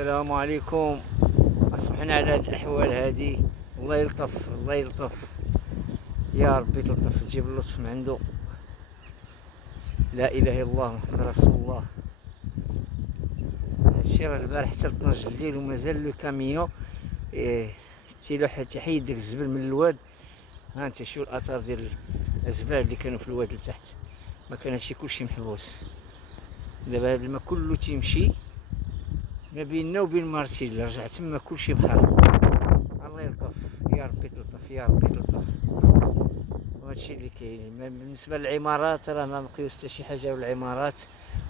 السلام عليكم. اسمحنا على هاد الاحوال هادي، الله يلطف الله يلطف، يا ربي تلطف تجيب اللطف من عنده. لا اله الا الله محمد رسول الله. هادشي راه البارح حتى 12 الليل ومازال لو كاميون تيحيد داك الزبل من الواد. ها انت شوف الاثار ديال الزبال اللي كانوا في الواد لتحت، ما كان هادشي كلشي محبوس. دابا هاد الماء كله تيمشي ما بيننا وبين مارسيل، رجع تما كلشي بحر. الله يلطف، يا ربي تلطف يا ربي تلطف. وهادشي اللي كاين. بالنسبه للعمارات راه ما بقيوش حتى شي حاجه، والعمارات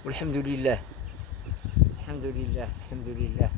والحمد لله الحمد لله الحمد لله.